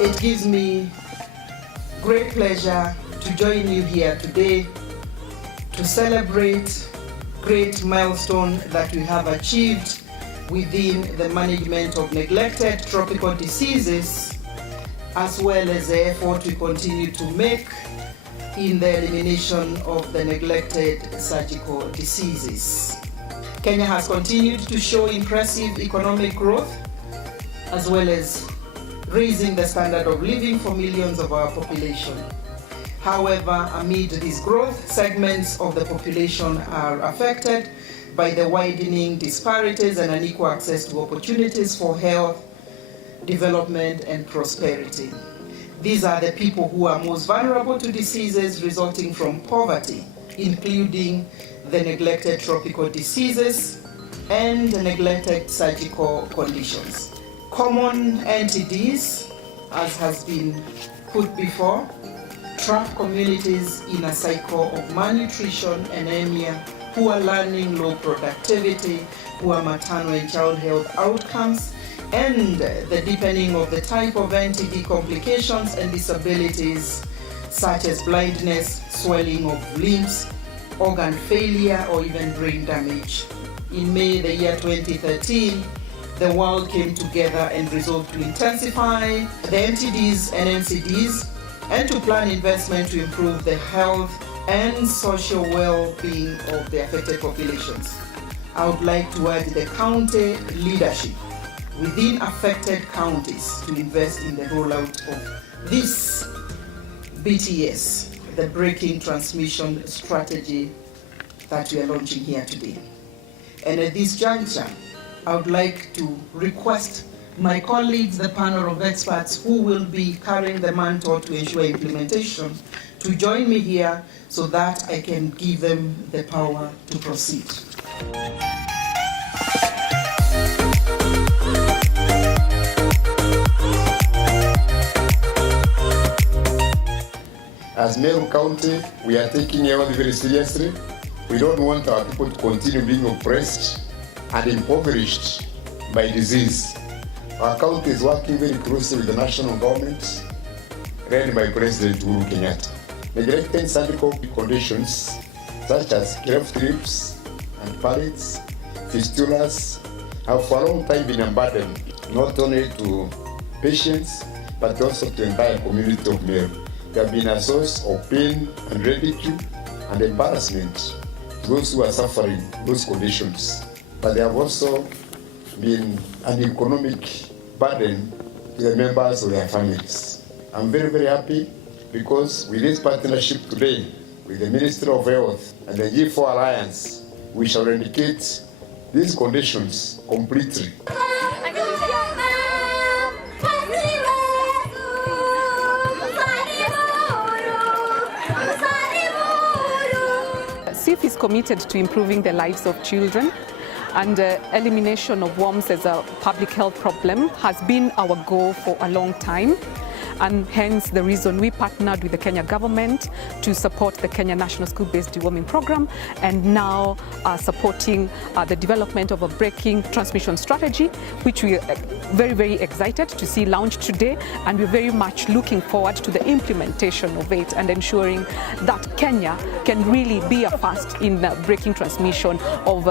It gives me great pleasure to join you here today to celebrate great milestone that we have achieved within the management of neglected tropical diseases, as well as the effort we continue to make in the elimination of the neglected surgical diseases. Kenya has continued to show impressive economic growth, as well as raising the standard of living for millions of our population. However, amid this growth, segments of the population are affected by the widening disparities and unequal access to opportunities for health, development, and prosperity. These are the people who are most vulnerable to diseases resulting from poverty, including the neglected tropical diseases and the neglected surgical conditions. Common NTDs, as has been put before, trap communities in a cycle of malnutrition, anemia, poor learning, low productivity, poor maternal and child health outcomes, and the deepening of the type of NTD complications and disabilities such as blindness, swelling of limbs, organ failure, or even brain damage. In May the year 2013, the world came together and resolved to intensify the NTDs and NCDs and to plan investment to improve the health and social well-being of the affected populations. I would like to urge the county leadership within affected counties to invest in the rollout of this BTS, the Breaking Transmission Strategy that we are launching here today. And at this juncture, I would like to request my colleagues, the panel of experts who will be carrying the mantle to ensure implementation, to join me here so that I can give them the power to proceed. As Meru County, we are taking health very seriously. We don't want our people to continue being oppressed and impoverished by disease. Our county is working very closely with the national government, led by President Uhuru Kenyatta. Neglected surgical conditions such as cleft lips and palates, fistulas, have for a long time been a burden, not only to patients, but also to the entire community of Meru. They have been a source of pain and ridicule and embarrassment to those who are suffering those conditions. But they have also been an economic burden to the members of their families. I'm very, very happy because with this partnership today with the Ministry of Health and the G4 Alliance, we shall eradicate these conditions completely. CIFF is committed to improving the lives of children, and elimination of worms as a public health problem has been our goal for a long time, and hence the reason we partnered with the Kenya government to support the Kenya National School-Based Deworming Program, and now are supporting the development of a breaking transmission strategy, which we are very, very excited to see launched today, and we're very much looking forward to the implementation of it and ensuring that Kenya can really be a first in breaking transmission of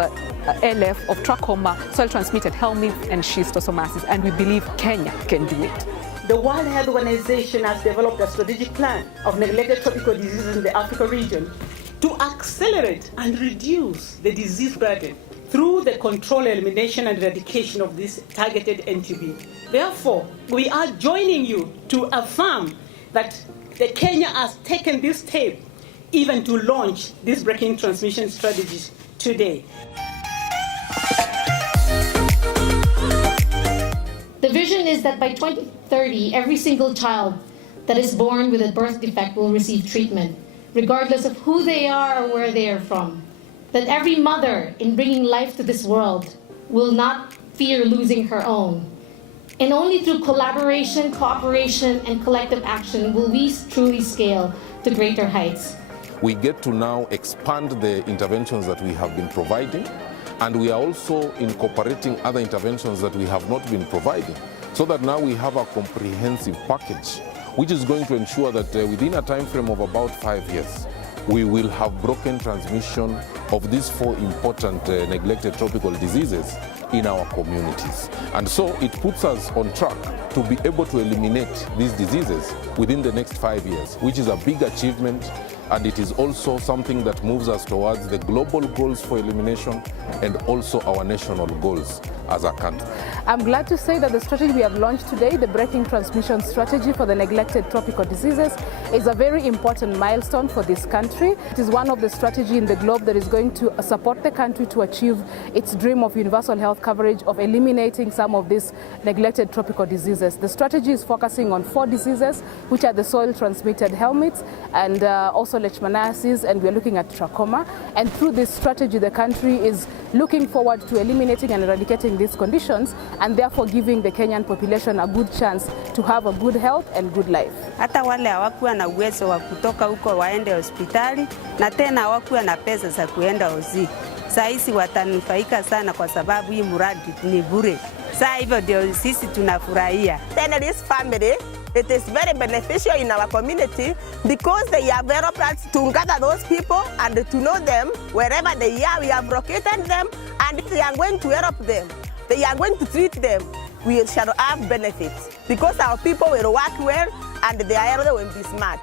LF, of trachoma, soil-transmitted helminth, and schistosomiasis, and we believe Kenya can do it. The World Health Organization has developed a strategic plan of neglected tropical diseases in the Africa region to accelerate and reduce the disease burden through the control, elimination, and eradication of this targeted NTB. Therefore, we are joining you to affirm that Kenya has taken this step even to launch this breaking transmission strategies today. The vision is that by 2030, every single child that is born with a birth defect will receive treatment. regardless of who they are or where they are from. That every mother, in bringing life to this world, will not fear losing her own. And only through collaboration, cooperation, and collective action will we truly scale to greater heights. We get to now expand the interventions that we have been providing, and we are also incorporating other interventions that we have not been providing, so that now we have a comprehensive package, which is going to ensure that within a time frame of about 5 years, we will have broken transmission of these 4 important neglected tropical diseases in our communities. And so it puts us on track to be able to eliminate these diseases within the next 5 years, which is a big achievement, and it is also something that moves us towards the global goals for elimination and also our national goals as a country. I'm glad to say that the strategy we have launched today, the Breaking Transmission Strategy for the Neglected Tropical Diseases, is a very important milestone for this country. It is one of the strategies in the globe that is going to support the country to achieve its dream of universal health coverage, of eliminating some of these neglected tropical diseases. The strategy is focusing on 4 diseases, which are the soil-transmitted helminths and also leishmaniasis, and we're looking at trachoma. And through this strategy, the country is looking forward to eliminating and eradicating these conditions, and therefore giving the Kenyan population a good chance to have a good health and good life. Hata wale hawakuwa na uwezo wa kutoka huko waende hospitali na tena hawakuwa na pesa za kuenda hosi. Saa hizi watanufaika sana kwa sababu hii mradi ni bure. Saa hivyo ndio sisi tunafurahia. Then this family, it is very beneficial in our community because they are very proud to gather those people and to know them wherever they are. We have located them, and if they are going to help them, they are going to treat them, we shall have benefits because our people will work well and their health will be smart.